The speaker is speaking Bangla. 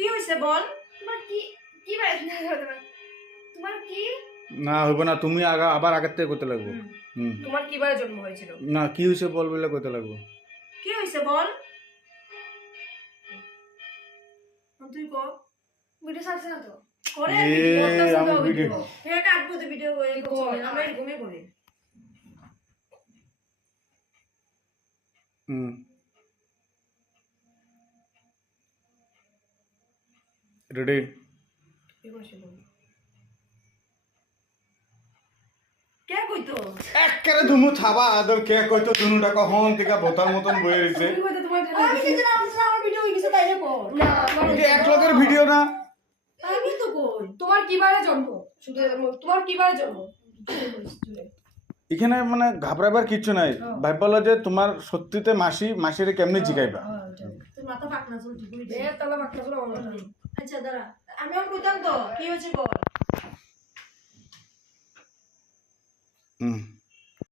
কি হইছে বল? তোমার কি কি বাইরে তোমার কি না হইব না, তুমি আবার আগের থেকে করতে লাগবো। তোমার কি বারে জন্ম হয়েছিল? না কি হয়েছে বল বলে করতে লাগবো। কি হইছে বল? তুই কর। ভিডিও ছাড়ছে না তো? করে আমার ভিডিও হ্যাঁ কাটবো তো ভিডিও করে আমরা এরকমই করি। রেডি কে কইতো? একেবারে দুনু ছাবা আদর কে কইতো দুনুটা কখন থেকে বোতার মতন বয়ে রইছে। আমি যদি না বুঝলাম আমার ভিডিও হয়ে গেছে তাইলে কর। না এটা এক লোকের ভিডিও না। আমি তো কই। তোমার কি বারে জন্ম? শুধু তোমার কি বারে জন্ম? এখানে মানে ঘাবড়াবার কিছু নাই। ভাইবলো যে তোমার সত্যিতে মাসিরে কেমনে জিগাইবা। তোর মাথা পাকনা চল ঠিক হইছে। এ তালা বাক্কা চলো আমার না। আচ্ছা দাঁড়া আমিও কইতাম তো কি হয়েছে বল।